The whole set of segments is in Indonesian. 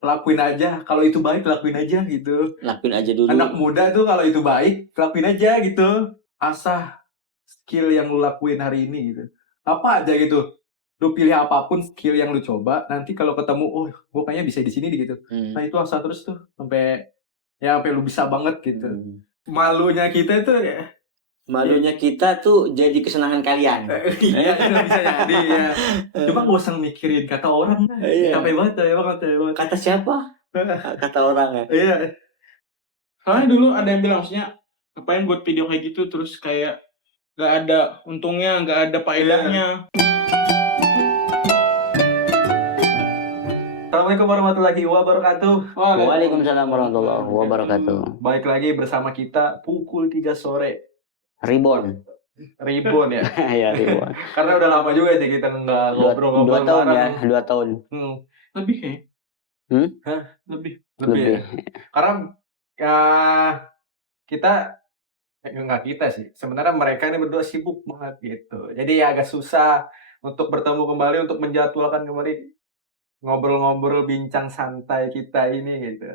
lakuin aja. Kalau itu baik, lakuin aja gitu. Lakuin aja dulu. Anak muda tuh kalau itu baik, lakuin aja gitu. Asah skill yang lu lakuin hari ini gitu. Apa aja gitu. Lu pilih apapun skill yang lu coba, nanti kalau ketemu, oh gue kayaknya bisa di sini nih gitu. Nah itu asah terus tuh sampai lu bisa banget gitu. Malunya kita itu ya. Malunya kita tuh jadi kesenangan kalian. Iya itu bisa jadi ya. Cuma gak usah mikirin kata orang. Iya. Capek banget. Kata siapa? Kata orang ya. Iya. Soalnya dulu ada yang bilang, maksudnya ngapain buat video kayak gitu terus kayak gak ada untungnya, gak ada faedahnya. Assalamualaikum warahmatullahi wabarakatuh. Waalaikumsalam warahmatullahi wabarakatuh. Baik lagi bersama kita pukul 3 sore. Reborn ya. Ya Reborn. Karena udah lama juga sih kita nggak ngobrol-ngobrol 2 tahun bareng. ya, 2 tahun. Lebih ya? Hah? Lebih. Ya? Karena ya kita nggak kita sih. Sebenarnya mereka ini berdua sibuk banget gitu. Jadi ya agak susah untuk bertemu kembali, untuk menjadwalkan kembali ngobrol-ngobrol bincang santai kita ini gitu.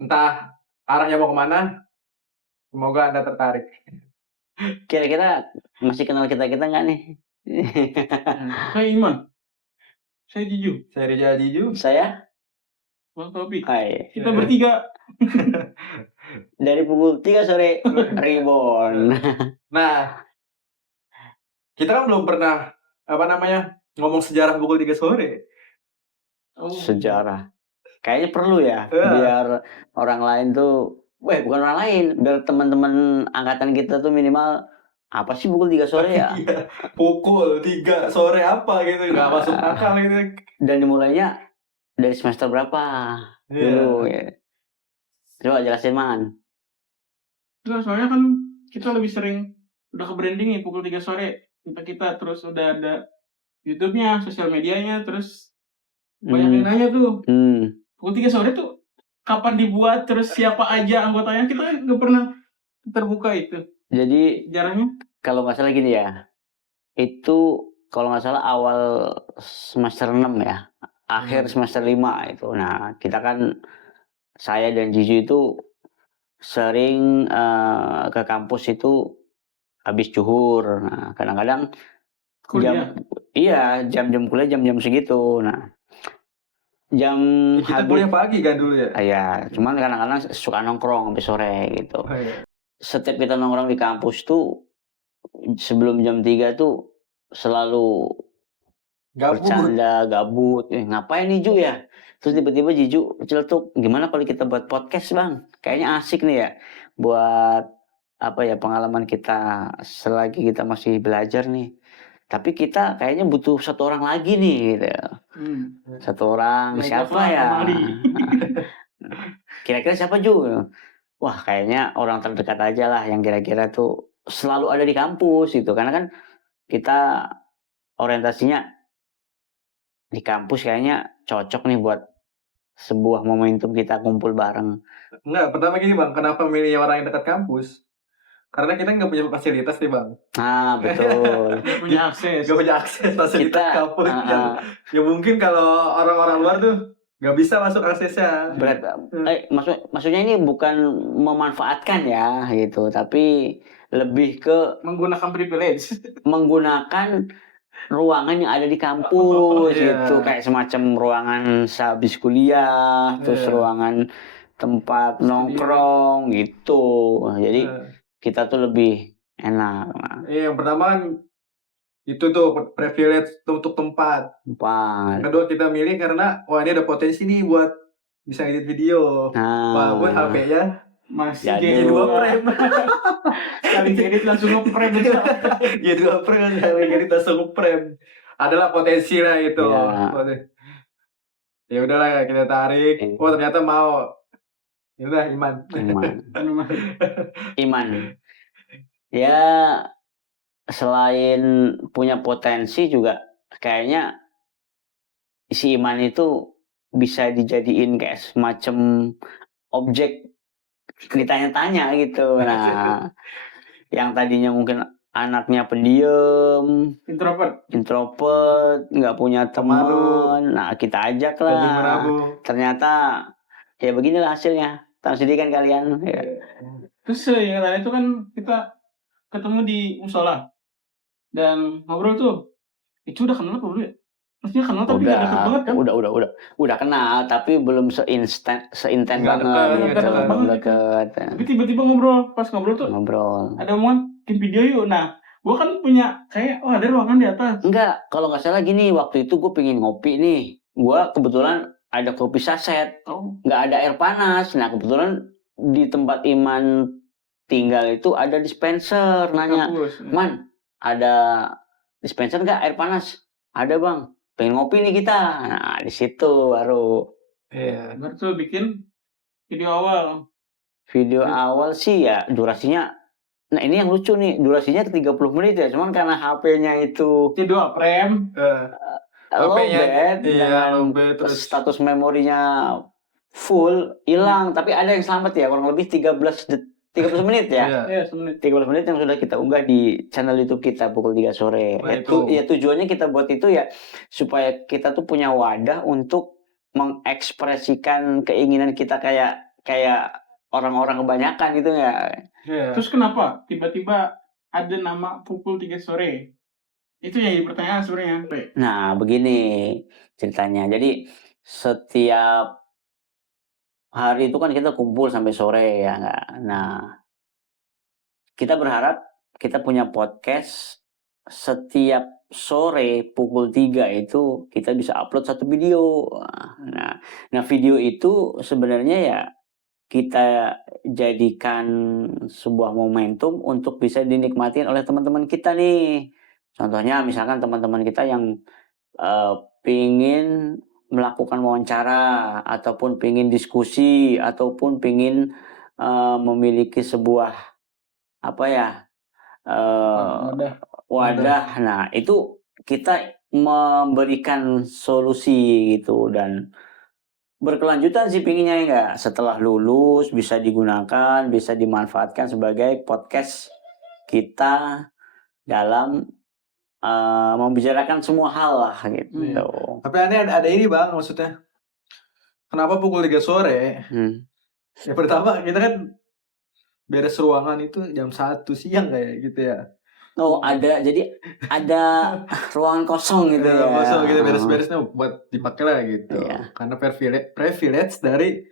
Entah arahnya mau kemana, semoga Anda tertarik. Kira-kira masih kenal kita-kita nggak nih? Saya Iman. Saya Jiju. Saya Rizal Jiju. Saya? Bang Topi. Hai. Kita bertiga. Dari pukul 3 sore Reborn. Nah, kita kan belum pernah ngomong sejarah pukul 3 sore. Sejarah. Kayaknya perlu ya, biar orang lain tuh, bukan orang lain, biar teman-teman angkatan kita tuh minimal apa sih pukul 3 sore ya? Pukul 3 sore apa gitu, nggak masuk akal gitu. Dan dimulainya dari semester berapa dulu ya? Coba jelasin Man. Soalnya kan kita lebih sering udah ke branding nih pukul 3 sore. Kita terus udah ada YouTube-nya, sosial medianya, terus banyak yang nanya tuh. Pukul 3 sore tuh kapan dibuat, terus siapa aja anggotanya, kita kan nggak pernah terbuka itu. Jadi jarangnya kalau nggak salah gini ya, itu kalau nggak salah awal semester 6 ya, akhir semester 5 itu. Nah kita kan, saya dan Jiju itu sering ke kampus itu habis zuhur. Nah kadang-kadang jam-jam kuliah jam-jam segitu. Nah jam kita kuliah pagi kan dulu ya? Iya, cuman kadang-kadang suka nongkrong sampai sore gitu. Setiap kita nongkrong di kampus tuh sebelum jam 3 tuh selalu bercanda, gabut. Ngapain nih Ju ya? Terus tiba-tiba Jiju celetuk, gimana kalau kita buat podcast Bang? Kayaknya asik nih ya buat pengalaman kita selagi kita masih belajar nih. Tapi kita kayaknya butuh 1 orang lagi nih gitu. 1 orang siapa ya? Kira-kira siapa Ju? Wah kayaknya orang terdekat aja lah yang kira-kira tuh selalu ada di kampus gitu. Karena kan kita orientasinya di kampus kayaknya cocok nih buat sebuah momentum kita kumpul bareng. Enggak, pertama gini Bang, kenapa milih orang yang dekat kampus? Karena kita nggak punya fasilitas nih Bang. Betul. Nggak punya akses fasilitas kampus. Ya mungkin kalau orang-orang luar tuh nggak bisa masuk aksesnya. Maksudnya ini bukan memanfaatkan ya gitu, tapi lebih ke menggunakan privilege. Menggunakan ruangan yang ada di kampus gitu, kayak semacam ruangan sehabis kuliah, terus ruangan tempat nongkrong gitu. Jadi kita tuh lebih enak. Yang pertama kan itu tuh privilege untuk tempat. Kedua kita milih karena ini ada potensi nih buat bisa edit video. Walaupun HP-nya masih G2 frame. Sekali edit langsung nge-frame gitu. G2 frame sekali edit langsung nge-frame. Adalah potensi lah itu. Ya udahlah kita tarik. Ternyata mau. Ya udah Iman. Ya selain punya potensi juga kayaknya si Iman itu bisa dijadiin kayak semacam objek ditanya-tanya gitu. Nah yang tadinya mungkin anaknya pendiam, introvert, nggak punya Pemalu. teman. Nah, kita ajak Rajin lah. menabung. Ternyata ya beginilah hasilnya. Tahu sendiri kan kalian. Ya. Terus yang lain itu kan kita ketemu di musola dan ngobrol tuh. Itu udah kenal apa belum ya? Maksudnya kenal tapi nggak deket banget kan? Udah kenal tapi belum seintens Nggak banget dekat, gitu, dekat belum banget deket. Tapi tiba-tiba ngobrol, pas ngobrol tuh Ngobrol. ada omongan bikin video yuk. Nah, gua kan punya kayak ada ruangan di atas. Enggak, kalau nggak salah gini, waktu itu gue pengen ngopi nih. Gue kebetulan ada kopi saset, Oh, nggak ada air panas. Nah, kebetulan di tempat Iman tinggal itu ada dispenser. Nanya, kampus. Man, ada dispenser nggak air panas? Ada bang, pengen ngopi nih kita. Nah, di situ baru Iya. Baru tuh bikin video awal. video awal sih ya durasinya. Nah, ini yang lucu nih, durasinya 30 menit ya. Cuman karena HP-nya itu Itu 2 frame. HP-nya, lowbat iya, dengan lowbat, terus status memorinya full hilang, tapi ada yang selamat ya, kurang lebih 13 menit ya. Iya. Iya, semenit. 13 menit yang sudah kita unggah di channel YouTube kita pukul 3 sore. Nah, Itu itu. ya tujuannya kita buat itu ya supaya kita tuh punya wadah untuk mengekspresikan keinginan kita kayak orang-orang kebanyakan gitu ya. Iya. Terus kenapa tiba-tiba ada nama pukul 3 sore? Itu yang jadi pertanyaan sebenarnya. Nah, begini ceritanya. Jadi setiap hari itu kan kita kumpul sampai sore ya nggak. Nah, kita berharap kita punya podcast setiap sore pukul 3 itu kita bisa upload satu video. Nah video itu sebenarnya ya kita jadikan sebuah momentum untuk bisa dinikmatin oleh teman-teman kita nih. Contohnya misalkan teman-teman kita yang pingin melakukan wawancara ataupun pingin diskusi ataupun pingin memiliki sebuah apa ya wadah. Nah itu kita memberikan solusi gitu dan berkelanjutan sih pinginnya enggak. Setelah lulus bisa digunakan, bisa dimanfaatkan sebagai podcast kita dalam membicarakan semua hal lah gitu. Iya. Tapi ada ini bang, maksudnya kenapa pukul 3 sore? Ya pertama kita kan beres ruangan itu jam 1 siang kayak gitu ya. Oh jadi ada ruangan kosong gitu ya. Kosong gitu beres-beresnya buat dipakai lah gitu. Iya. Karena privilege dari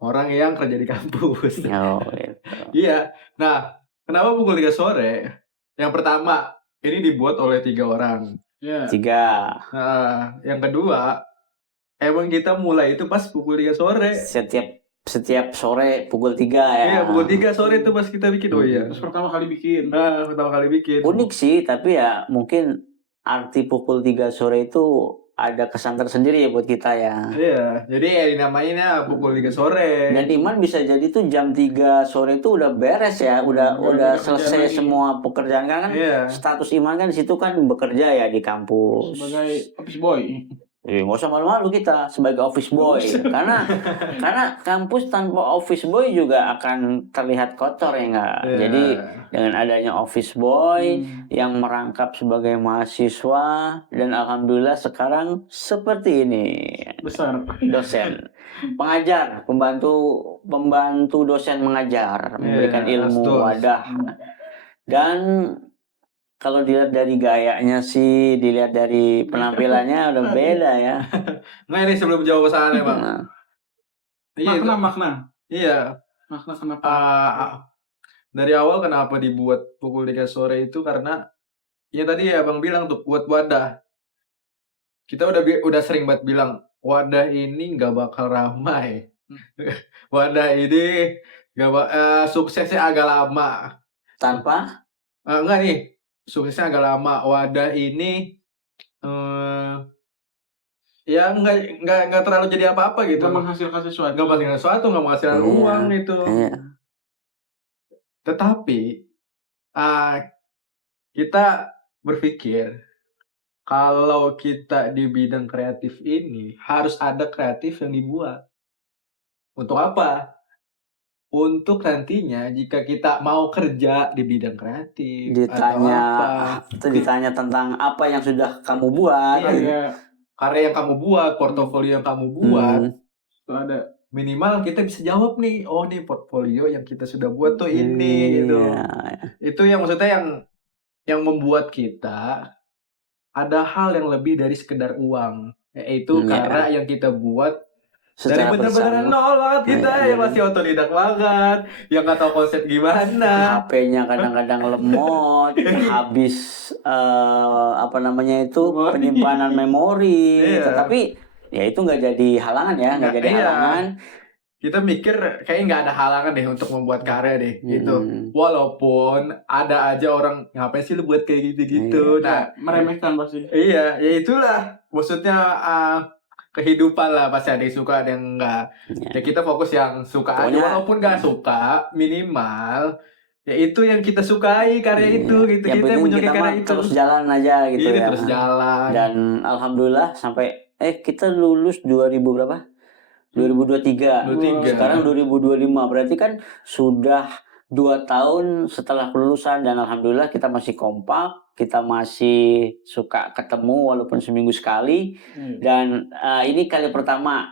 orang yang kerja di kampus. Oh, gitu. Iya. Nah, kenapa pukul 3 sore? Yang pertama, ini dibuat oleh 3 orang. Iya. 3. Nah, yang kedua, emang kita mulai itu pas pukul 3 sore. Setiap sore pukul 3 ya. Iya, pukul 3 sore itu pas kita bikin. Oh iya. Terus pertama kali bikin. Pertama kali bikin. Unik sih, tapi ya mungkin arti pukul 3 sore itu ada kesan tersendiri ya buat kita ya. Iya, jadi ya dinamainnya pukul 3 sore. Dan Iman bisa jadi tuh jam 3 sore itu udah beres ya, udah selesai semua pekerjaan kan status Iman kan di situ kan bekerja ya di kampus. Sebagai office boy. Nggak usah malu-malu kita sebagai office boy karena kampus tanpa office boy juga akan terlihat kotor ya nggak. Jadi dengan adanya office boy yang merangkap sebagai mahasiswa dan alhamdulillah sekarang seperti ini. Besar. Dosen, pengajar, pembantu dosen mengajar, memberikan ilmu wadah. Dan kalau dilihat dari gayanya sih, dilihat dari penampilannya udah beda ya. Nah ini sebelum jawab pesannya bang. Makna. Iya. Makna kenapa? Dari awal kenapa dibuat pukul 3 sore itu karena ya tadi ya bang bilang tuh buat wadah. Kita udah sering banget bilang wadah ini nggak bakal ramai. Wadah ini suksesnya agak lama. Tanpa? Enggak nih. Suksesnya agak lama. Wadah ini ya nggak terlalu jadi apa-apa gitu. Nggak menghasilkan sesuatu. Nggak menghasilkan uang gitu. Iya. Tetapi kita berpikir kalau kita di bidang kreatif ini harus ada kreatif yang dibuat. Untuk apa? untuk nantinya jika kita mau kerja di bidang kreatif Ditanya atau apa, ditanya tentang apa yang sudah kamu buat. Iya. Karya karya yang kamu buat, portofolio yang kamu buat, itu ada. minimal kita bisa jawab nih, oh nih portfolio yang kita sudah buat tuh ini gitu. Iya. Itu yang maksudnya yang membuat kita ada hal yang lebih dari sekedar uang, yaitu Iya. karena yang kita buat dari Secara bener-bener bersama. nol banget kita, Iya, yang masih otodidak banget, yang nggak tahu konsep gimana. HP-nya kadang-kadang lemot, habis apa namanya itu Memori. penyimpanan memori. Iya. Tetapi ya itu nggak jadi halangan ya, nggak jadi Iya. halangan. Kita mikir kayaknya nggak ada halangan deh untuk membuat karya deh, gitu. Walaupun ada aja orang ngapain sih lu buat kayak gitu-gitu. Nah, Meremehkan pasti. iya, ya itulah maksudnya kehidupan lah, pasti ada yang suka ada yang enggak. Ya kita fokus yang suka aja, Pokoknya- walaupun nggak suka minimal ya itu yang kita sukai karya itu gitu. Yang Kita yang penting menyukai kita karya mah itu. terus jalan aja gitu Ini ya. terus jalan. Dan alhamdulillah sampai kita lulus 2000 berapa? 2023. 23. Sekarang 2025. Berarti kan sudah 2 tahun setelah kelulusan dan alhamdulillah kita masih kompak, kita masih suka ketemu walaupun seminggu sekali. Dan ini kali pertama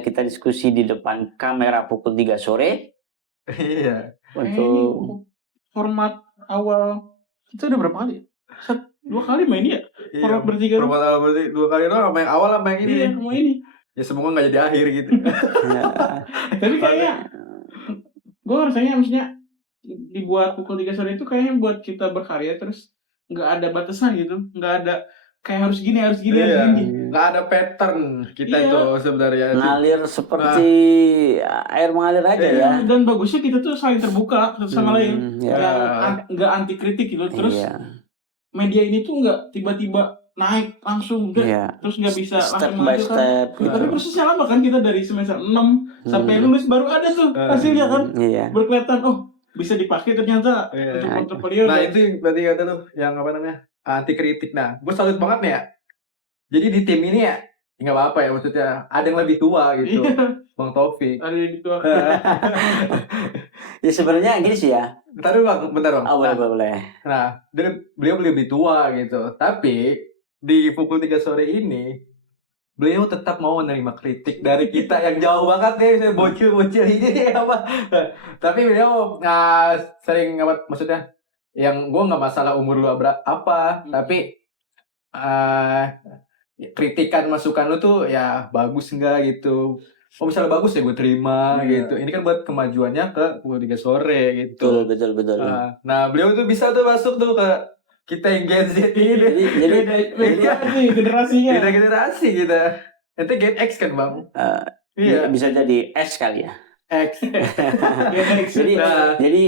kita diskusi di depan kamera pukul 3 sore. Iya. Ini Untuk format awal kita udah berapa kali? 2 kali main ya? Format bertiga. Format awal berarti 2 kali doang, sama yang awal sama yang ini. Iya, sama ini. Ya semoga nggak jadi akhir gitu. Tapi kayaknya gue rasanya maksudnya dibuat pukul 3 sore itu kayaknya buat kita berkarya terus nggak ada batasan gitu, nggak ada kayak harus gini harus gini. Nggak ada pattern kita Iya. itu sebenarnya. ngalir seperti air mengalir aja ya. Dan bagusnya kita tuh saling terbuka satu sama lain, Ya. nggak anti kritik gitu. Terus Iya. media ini tuh nggak tiba-tiba naik langsung, Iya. terus nggak bisa Step langsung by maju kan. step. Tapi prosesnya lama kan, kita dari semester 6 sampai lulus baru ada tuh hasilnya kan. Iya. Berkelihatan, oh bisa dipakai ternyata untuk portofolio. Nah itu berarti kata tuh yang apa namanya anti kritik. Nah gue salut banget nih ya. Jadi di tim ini ya nggak apa-apa ya, maksudnya ada yang lebih tua gitu. Iya. Bang Taufik. Ada yang gitu. Ya sebenarnya gini sih ya. Bentar dulu Bang, bentar Bang. Boleh. Nah, beliau lebih tua gitu. Tapi di pukul 3 sore ini beliau tetap mau menerima kritik dari kita yang jauh banget nih, saya bocil-bocil ini apa. Tapi beliau sering apa maksudnya yang gue nggak masalah umur lu apa, tapi kritikan masukan lu tuh ya bagus enggak gitu. Oh misalnya bagus ya gue terima gitu. Ini kan buat kemajuannya ke pukul 3 sore gitu. Betul. Nah beliau tuh bisa tuh masuk tuh ke kita yang Gen Z ini. Jadi generasinya. Beda generasi kita. Itu Gen X kan Bang? Iya. bisa jadi S kali ya. X. Jadi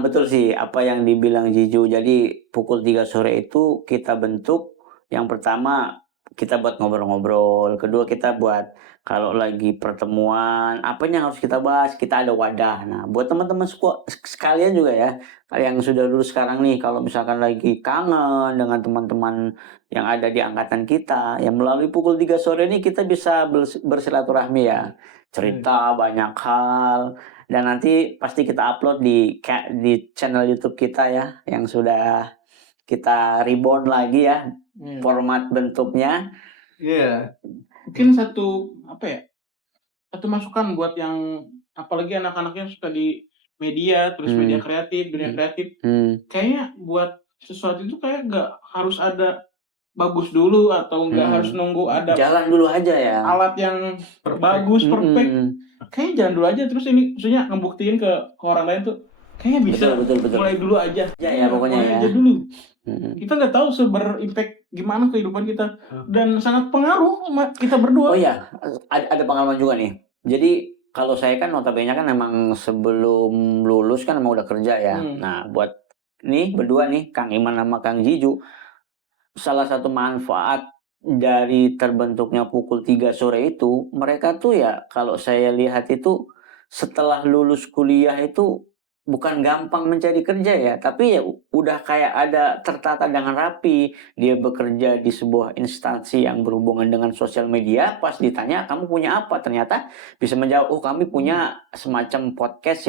betul sih apa yang dibilang Jiju. Jadi pukul 3 sore itu kita bentuk, yang pertama kita buat ngobrol-ngobrol, kedua kita buat kalau lagi pertemuan apa yang harus kita bahas, kita ada wadah. Nah buat teman-teman sekalian juga ya, yang sudah lulus sekarang nih, kalau misalkan lagi kangen dengan teman-teman yang ada di angkatan kita, yang melalui pukul 3 sore ini kita bisa bersilaturahmi ya, cerita banyak hal, dan nanti pasti kita upload di channel YouTube kita ya, yang sudah kita reborn lagi ya, format bentuknya. Iya. Mungkin satu masukan buat yang apalagi anak-anaknya suka di media, terus media kreatif, dunia kreatif, kayaknya buat sesuatu itu kayak nggak harus ada bagus dulu atau nggak harus nunggu ada jalan dulu aja ya, alat yang bagus perfect. Kayaknya jalan dulu aja, terus ini maksudnya ngebuktiin ke orang lain tuh kayaknya bisa. Betul. Mulai dulu aja Ya pokoknya mulai ya. aja dulu. Kita nggak tahu seberimpact gimana kehidupan kita, dan sangat pengaruh sama kita berdua. Oh iya, ada pengalaman juga nih. Jadi kalau saya kan notabene kan emang sebelum lulus kan emang udah kerja ya. Nah buat nih berdua nih, Kang Iman sama Kang Jiju, salah satu manfaat dari terbentuknya pukul 3 sore itu, mereka tuh ya kalau saya lihat itu setelah lulus kuliah itu bukan gampang mencari kerja ya, tapi ya udah kayak ada tertata dengan rapi. Dia bekerja di sebuah instansi yang berhubungan dengan sosial media, pas ditanya kamu punya apa, ternyata bisa menjawab, oh kami punya semacam podcast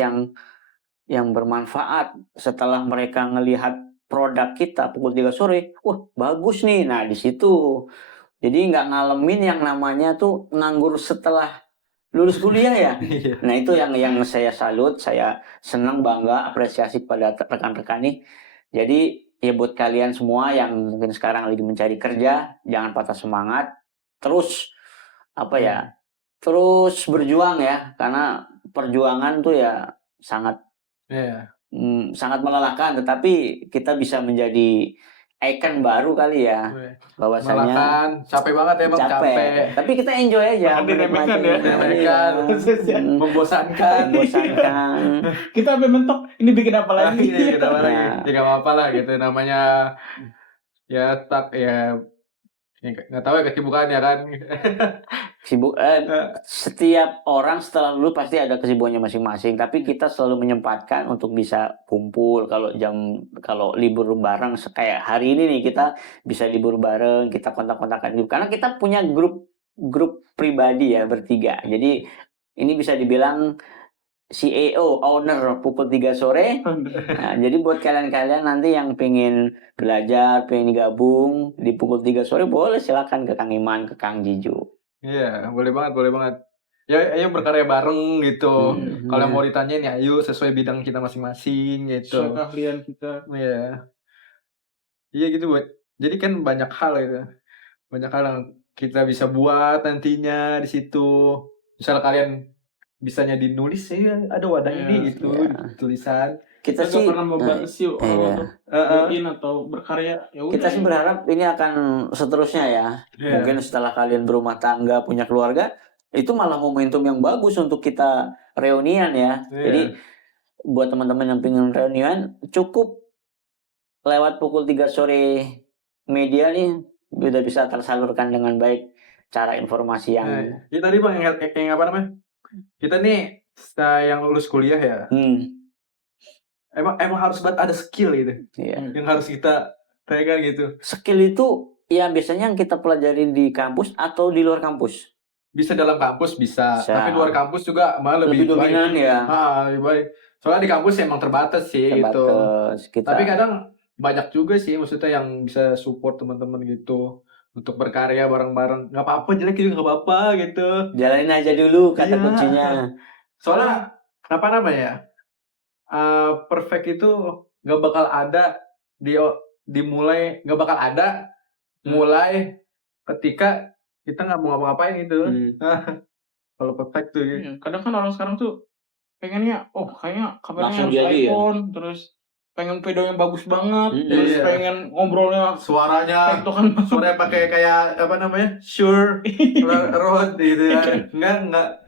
yang bermanfaat. Setelah mereka ngelihat produk kita pukul 3 sore, wah bagus nih. Nah di situ, jadi nggak ngalamin yang namanya tuh nganggur setelah lulus kuliah ya. Iya. Nah itu yang saya salut, saya senang, bangga, apresiasi pada rekan-rekan nih. Jadi ya buat kalian semua yang mungkin sekarang lagi mencari kerja, jangan patah semangat, terus apa ya, terus berjuang ya, karena perjuangan tuh ya sangat Iya. sangat melelahkan, tetapi kita bisa menjadi icon baru kali ya, bahwasanya Melelahkan, capek banget emang, capek. tapi kita enjoy aja Bahkan diremehkan menikmati. ya. Mereka Iya. membosankan. Membosankan. Kita sampai mentok, ini bikin apa lagi? Ini kita apa lagi? Nah. Ya nggak apa-apa lah gitu, namanya ya tak ya nggak tahu ya kesibukannya kan. Sibuk, setiap orang setelah lulus pasti ada kesibukannya masing-masing, tapi kita selalu menyempatkan untuk bisa kumpul kalau libur bareng, kayak hari ini nih kita bisa libur bareng, kita kontak-kontakan grup karena kita punya grup pribadi ya bertiga. Jadi ini bisa dibilang CEO, owner pukul 3 sore. Nah, jadi buat kalian-kalian nanti yang pengen belajar, pengen gabung di pukul 3 sore, boleh silakan ke Kang Iman, ke Kang Jiju. Iya, boleh banget, boleh banget. Ya, ayo berkarya bareng gitu. Kalau mau ditanyain ya ayo sesuai bidang kita masing-masing gitu. Sesuai keahlian kita. Iya. Iya gitu buat. Jadi kan banyak hal gitu. Banyak hal yang kita bisa buat nantinya di situ. Misal kalian bisanya dinulis ya ada wadah ini gitu, tulisan. Kita Kita sih pernah membatasi orang untuk join atau berkarya. Ya kita sih berharap ini akan seterusnya ya. Mungkin setelah kalian berumah tangga, punya keluarga, itu malah momentum yang bagus untuk kita reunian ya. Jadi buat teman-teman yang pengen reunian, cukup lewat pukul 3 sore media nih udah bisa tersalurkan dengan baik cara informasi yang Ya tadi Bang yang apa namanya? Kita nih yang lulus kuliah ya. Emang harus banget ada skill gitu. Yang harus kita pegang gitu. Skill itu ya biasanya yang kita pelajari di kampus atau di luar kampus. Bisa dalam kampus bisa. Tapi luar kampus juga malah lebih dominan baik. ya. Lebih baik. Soalnya di kampus emang terbatas sih gitu. Tapi kadang banyak juga sih maksudnya yang bisa support teman-teman gitu untuk berkarya bareng-bareng. Nggak apa-apa jelek juga nggak apa-apa gitu. Jalanin aja dulu kata kuncinya. Soalnya apa namanya? Perfect itu nggak bakal ada dimulai, nggak bakal ada mulai ketika kita nggak mau ngapa-ngapain gitu. Kalau perfect tuh gitu. Kadang kan orang sekarang tuh pengennya, kayaknya kameranya harus jadi iPhone, terus pengen videonya bagus banget, terus pengen ngobrolnya suaranya pakai kayak apa namanya, Shure Rode gitu ya. Enggak.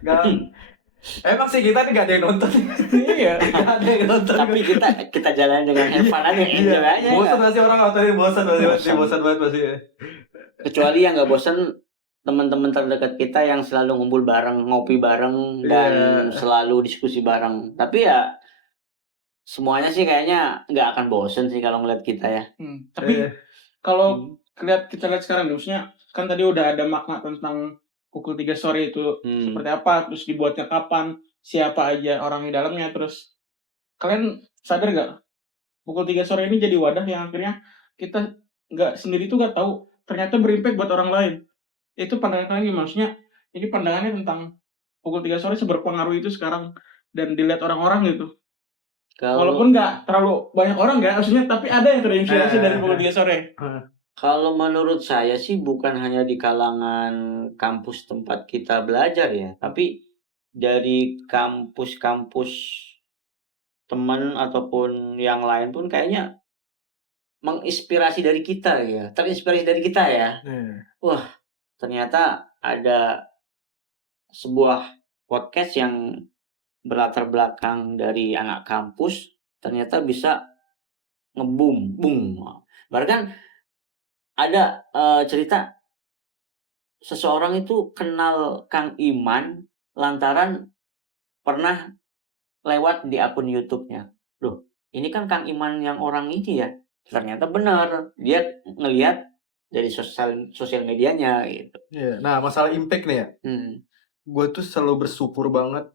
Emang sih kita nih gak ada yang nonton. Iya. Gak ada yang nonton. Tapi kita jalan dengan handphone aja, enjoy aja. Bosan pasti orang nontonin, bosan banget pasti. Kecuali yang nggak bosan teman-teman terdekat kita yang selalu ngumpul bareng, ngopi bareng, dan selalu diskusi bareng. Tapi ya semuanya sih kayaknya nggak akan bosan sih kalau ngeliat kita ya. Tapi kalau kita lihat sekarang, maksudnya kan tadi udah ada makna tentang pukul 3 sore itu seperti apa, terus dibuatnya kapan, siapa aja orang di dalamnya, terus kalian sadar gak pukul 3 sore ini jadi wadah yang akhirnya kita nggak sendiri tuh nggak tahu ternyata berimpact buat orang lain. Itu pandangan kalian gimana? Maksudnya ini pandangannya tentang pukul 3 sore seberpengaruh itu sekarang dan dilihat orang-orang gitu. Walaupun nggak terlalu banyak orang nggak, maksudnya tapi ada yang terinspirasi dari pukul 3 sore. Kalau menurut saya sih bukan hanya di kalangan kampus tempat kita belajar ya, tapi dari kampus-kampus teman ataupun yang lain pun kayaknya menginspirasi dari kita ya, terinspirasi dari kita ya. Wah, ternyata ada sebuah podcast yang berlatar belakang dari anak kampus, ternyata bisa ngebum, bahkan ada cerita seseorang itu kenal Kang Iman lantaran pernah lewat di akun YouTube-nya. loh ini kan Kang Iman yang orang ini ya. Ternyata benar, dia ngelihat dari sosial medianya gitu. Iya. Nah, masalah impact nih ya, gue tuh selalu bersyukur banget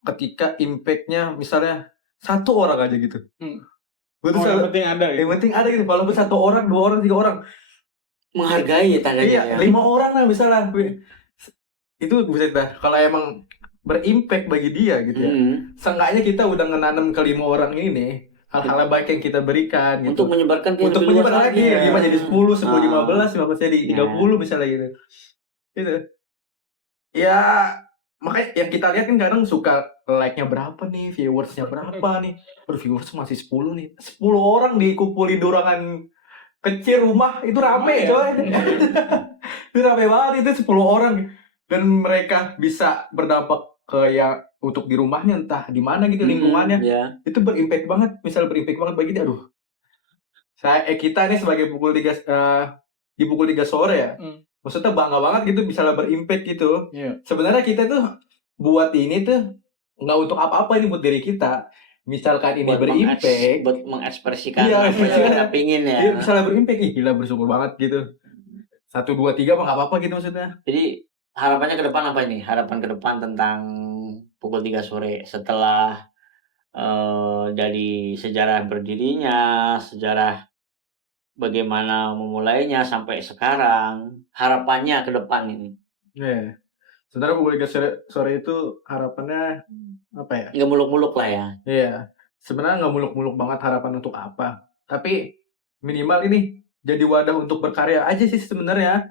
ketika impact-nya misalnya 1 orang aja gitu. Gue tuh yang selalu, penting ada yang gitu. penting ada gitu, walaupun 1 orang, 2 orang, 3 orang. Menghargai tandanya Iya, ya. 5 orang lah misalnya. Itu buset dah, kalau emang berimpact bagi dia gitu ya. Seenggaknya kita udah ngenanam ke 5 orang ini hal-hal baik yang kita berikan gitu. Untuk menyebarkan ke Untuk lebih luas menyebar lagi, 5 jadi 10, 10 15, 15 jadi 30 misalnya gitu. Gitu. Ya, makanya yang kita lihat kan kadang suka like-nya berapa nih, viewers-nya berapa nih. Viewers masih 10 nih. 10 orang dikumpulin di ruangan kecil rumah itu rame coy. Itu rame banget, itu 10 orang. Dan mereka bisa berdampak ke ya untuk di rumahnya entah di mana gitu lingkungannya. Itu berimpact banget. Misal berimpact banget bagi dia. Aduh. Kita nih sebagai di pukul 3 sore ya. Maksudnya bangga banget gitu bisa berimpact gitu. Sebenarnya kita tuh buat ini tuh nggak untuk apa-apa, ini buat diri kita. Misalkan ini berimpact, buat mengekspresikan iya, apa yang kita pingin ya. Iya, misalnya berimpact, gila bersyukur banget gitu. 1, 2, 3 mah nggak apa-apa gitu maksudnya. Jadi harapannya ke depan apa ini? Harapan ke depan tentang pukul 3 sore setelah dari sejarah berdirinya, sejarah bagaimana memulainya sampai sekarang, harapannya ke depan ini. Iya. Sebenarnya pukul 3 sore itu harapannya apa ya? Nggak muluk-muluk lah ya. Iya. Sebenarnya nggak muluk-muluk banget harapan untuk apa. Tapi minimal ini jadi wadah untuk berkarya aja sih sebenarnya.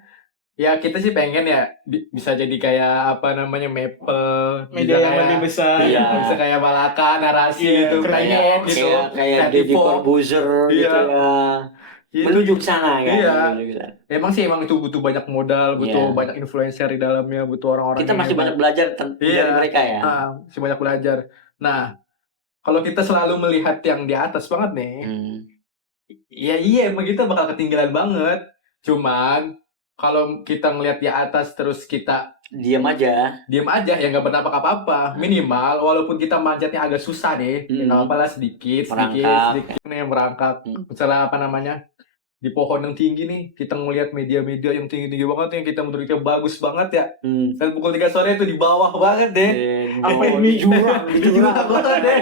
Ya kita sih pengen ya bisa jadi kayak apa namanya Maple, Media yang lebih besar. Iya, bisa kayak Malaka, Narasi gitu, kayak gitu. Kayak Deddy Corbuzier gitu ya. Menuju ke sana kan. Iya. Emang itu butuh banyak modal, butuh banyak influencer di dalamnya, butuh orang-orang. Kita masih banyak belajar dari mereka ya. Masih banyak belajar. Nah, kalau kita selalu melihat yang di atas banget nih, ya iya emang kita bakal ketinggalan banget. Cuman kalau kita ngelihat di atas terus kita diam aja ya nggak berdampak apa-apa. Minimal walaupun kita manjatnya agak susah nih, ya nggak apa-apa lah sedikit nih merangkak. Misalnya apa namanya di pohon yang tinggi nih, kita ngelihat media-media yang tinggi-tinggi banget yang kita menurutnya bagus banget ya. Dan pukul 3 sore itu di bawah banget deh. Apa ini jurang banget deh.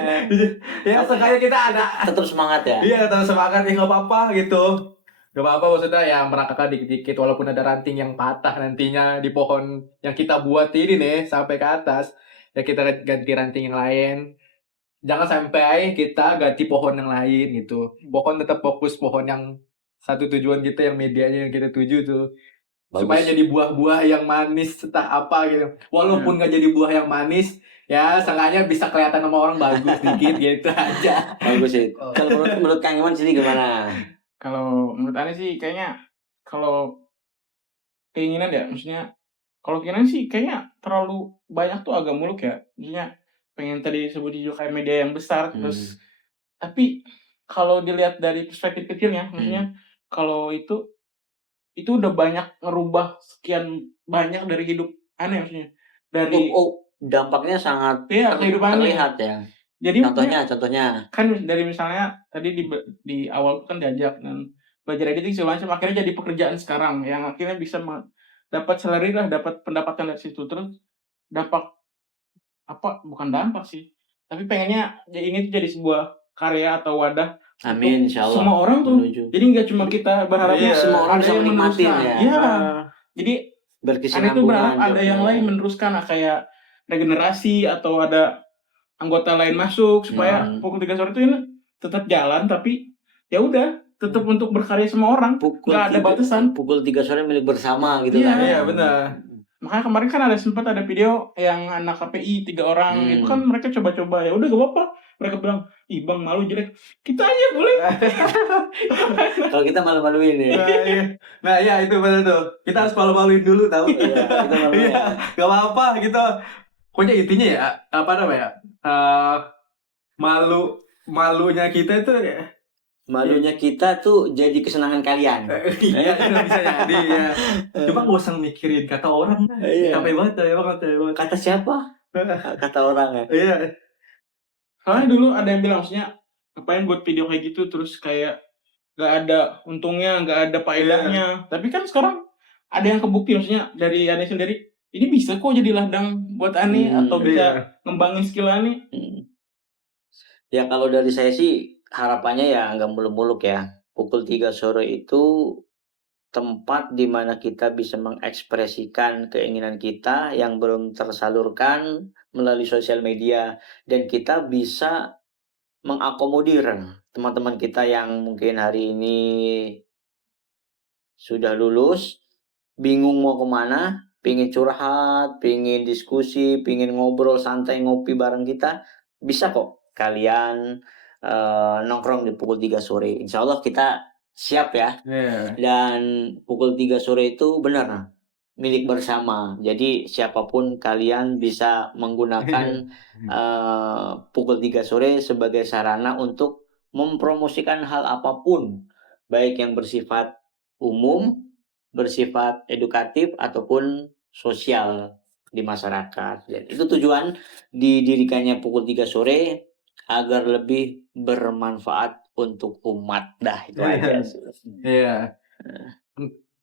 Ya sekali kita ada tetap semangat ya. Iya, tetap semangat ya nggak apa-apa gitu. Gak apa-apa maksudnya ya merangkak dikit-dikit walaupun ada ranting yang patah nantinya di pohon yang kita buat ini nih sampai ke atas, ya kita ganti ranting yang lain. Jangan sampai kita ganti pohon yang lain gitu. Pohon tetap fokus pohon yang satu tujuan kita, yang medianya yang kita tuju tuh. Supaya jadi buah-buah yang manis entah apa gitu. Walaupun nggak jadi buah yang manis, ya seenggaknya bisa kelihatan sama orang bagus dikit gitu aja. Bagus sih. Kalau menurut Kang Iman sini gimana? Kalau menurut Anda sih kayaknya kalau keinginan ya, maksudnya kalau keinginan sih kayaknya terlalu banyak tuh agak muluk ya. Maksudnya pengen tadi disebut juga kayak media yang besar terus. Tapi kalau dilihat dari perspektif kecilnya, maksudnya kalau itu udah banyak ngerubah sekian banyak dari hidup aneh maksudnya. Dari dampaknya sangat kehidupan terlihat ya. Jadi contohnya kan dari misalnya tadi di awal kan diajak dan belajar editing segala macam, akhirnya jadi pekerjaan sekarang yang akhirnya bisa dapat salary lah, dapat pendapatan dari situ. Terus dampak apa, bukan dampak sih, tapi pengennya ini tuh jadi sebuah karya atau wadah. Amin, insyaallah. Semua orang tuh jadi nggak cuma kita berharapnya semua orang bisa menikmati ya. Jadi berkesinambungan itu berharap ada yang lain meneruskan kayak regenerasi atau ada anggota lain masuk supaya pukul 3 sore itu ini tetap jalan, tapi ya udah tetap untuk berkarya semua orang, nggak ada batasan. Pukul 3 sore milik bersama gitu kan. Iya benar. Makanya kemarin kan sempat ada video yang anak KPI 3 orang itu kan mereka coba-coba, ya udah gak apa-apa. Mereka bilang, ih bang malu jelek, kita aja boleh. Kalau kita malu-maluin ya. Nah ya itu benar tuh, kita harus malu-maluin dulu tahu. Kita malu-maluin. Gak apa-apa gitu. Pokoknya intinya ya apa namanya, malunya kita itu ya. Malunya kita tuh jadi kesenangan kalian. Iya, itu bisa jadi ya. Cuma gak usah mikirin kata orang. Capek banget. Kata siapa? Kata orang ya. Iya. Soalnya dulu ada yang bilang, maksudnya ngapain buat video kayak gitu terus kayak nggak ada untungnya, nggak ada faedahnya. Tapi kan sekarang ada yang kebukti, maksudnya dari Ane sendiri, ini bisa kok jadi ladang buat Ane atau bisa ngembangin skill Ane. Ya kalau dari saya sih harapannya ya nggak muluk-muluk ya. Pukul 3 sore itu tempat di mana kita bisa mengekspresikan keinginan kita yang belum tersalurkan melalui sosial media, dan kita bisa mengakomodir teman-teman kita yang mungkin hari ini sudah lulus, bingung mau kemana, pingin curhat, pingin diskusi, pingin ngobrol santai ngopi bareng kita, bisa kok kalian nongkrong di pukul 3 sore. Insya Allah kita siap ya. Dan pukul 3 sore itu benar milik bersama. Jadi siapapun kalian bisa menggunakan pukul 3 sore sebagai sarana untuk mempromosikan hal apapun, baik yang bersifat umum, bersifat edukatif ataupun sosial di masyarakat. Dan itu tujuan didirikannya pukul 3 sore agar lebih bermanfaat untuk umat. Dah itu aja sih. Iya.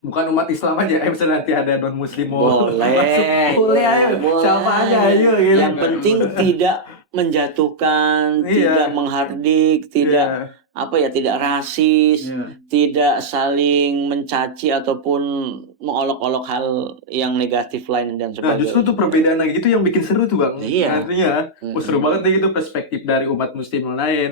Bukan umat Islam aja, misalnya nanti ada non muslim mau Boleh, masuk, boleh ayo, siapa aja ayo gitu. Yang penting tidak menjatuhkan, tidak menghardik, tidak tidak rasis, tidak saling mencaci ataupun mengolok-olok hal yang negatif lain dan Nah sebagainya. justru tuh perbedaan kayak gitu yang bikin seru tuh Bang. Iya. Artinya seru banget deh gitu perspektif dari umat muslim yang lain.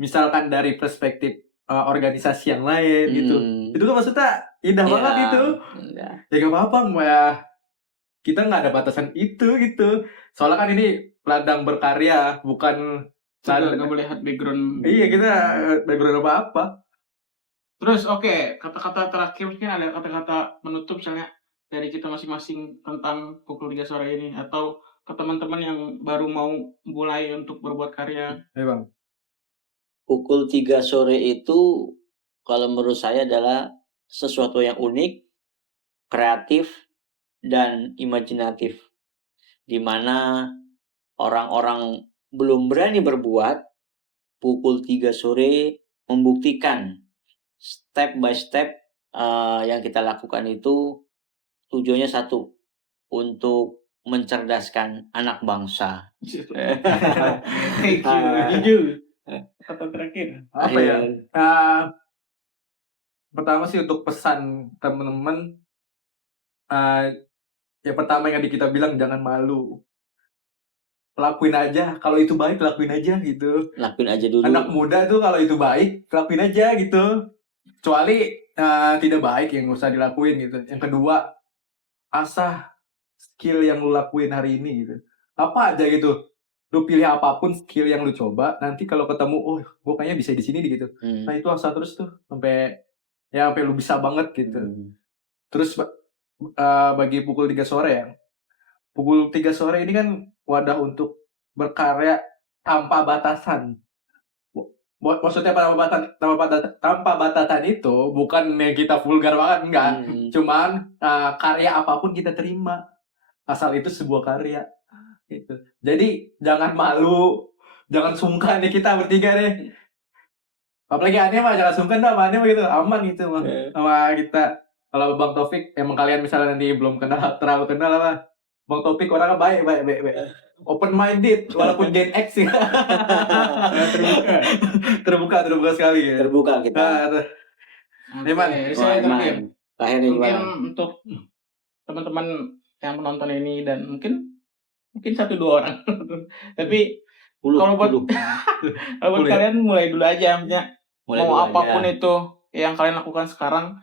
Misalkan dari perspektif organisasi yang lain gitu. Itu kan maksudnya indah banget gitu. Ya gak apa-apa ya, kita nggak ada batasan itu gitu. Soalnya kan ini ladang berkarya, bukan Nggak boleh lihat background. Iya, kita background apa-apa. Terus oke, kata-kata terakhir mungkin ada kata-kata menutup misalnya dari kita masing-masing tentang pukul 3 sore ini, atau ke teman-teman yang baru mau mulai untuk berbuat karya. Iya Bang. Pukul 3 sore itu kalau menurut saya adalah sesuatu yang unik, kreatif, dan imajinatif. Di mana orang-orang belum berani berbuat, pukul 3 sore membuktikan step by step yang kita lakukan itu tujuannya satu, untuk mencerdaskan anak bangsa. Thank you, jujur. Kata terakhir. Apa ya? Pertama sih untuk pesan teman-teman, yang pertama yang tadi kita bilang jangan malu. Lakuin aja, kalau itu baik lakuin aja gitu. Lakuin aja dulu. Anak muda tuh kalau itu baik lakuin aja gitu. Kecuali tidak baik yang nggak usah dilakuin gitu. Yang kedua, asah skill yang lu lakuin hari ini gitu. Apa aja gitu. Lu pilih apapun skill yang lu coba, nanti kalau ketemu, oh gue kayaknya bisa di sini gitu. Nah itu asah terus tuh sampai lu bisa banget gitu. Terus bagi pukul 3 sore ya. Pukul 3 sore ini kan wadah untuk berkarya tanpa batasan. Maksudnya tanpa batasan itu bukan kita vulgar banget, enggak. Cuman karya apapun kita terima, asal itu sebuah karya gitu. Jadi jangan malu, jangan sungkan nih kita bertiga deh. Apalagi Ane mah jangan sungkan dah, Ane mah gitu aman gitu mah sama kita. Kalau Bang Taufik emang kalian misalnya nanti belum terlalu kenal apa, Bang Taufik orangnya baik. Open minded walaupun Gen X ya. terbuka sekali ya. Terbuka kita. Saya terakhir. Mungkin untuk teman-teman yang menonton ini dan mungkin 1-2 orang. Tapi kalau buat kalian mulai dulu aja, mau apapun itu yang kalian lakukan sekarang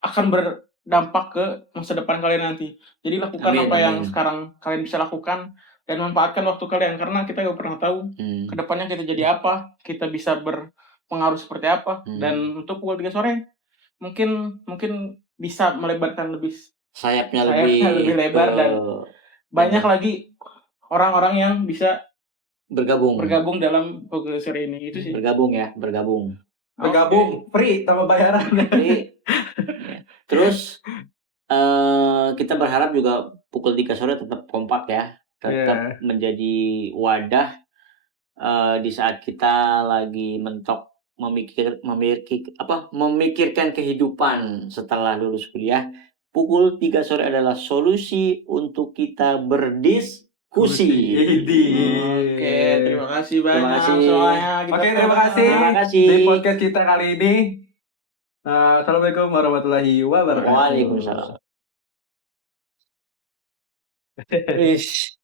akan berdampak ke masa depan kalian nanti. Jadi lakukan apa yang sekarang kalian bisa lakukan dan manfaatkan waktu kalian, karena kita gak pernah tahu kedepannya kita jadi apa, kita bisa berpengaruh seperti apa. Dan untuk pukul 3 sore mungkin bisa melebarkan sayapnya lebih lebar, dan banyak lagi orang-orang yang bisa bergabung dalam pukul sore ini. Itu sih. Bergabung. Free tanpa bayaran. Terus kita berharap juga pukul 3 sore tetap kompak ya, tetap menjadi wadah di saat kita lagi mentok memikirkan kehidupan setelah lulus kuliah, pukul 3 sore adalah solusi untuk kita berdiskusi. Oke, terima kasih Terima banyak kasih. semuanya. Oke, terima kasih. Terima kasih. Di podcast kita kali ini. Assalamualaikum warahmatullahi wabarakatuh. Waalaikumsalam. Ish.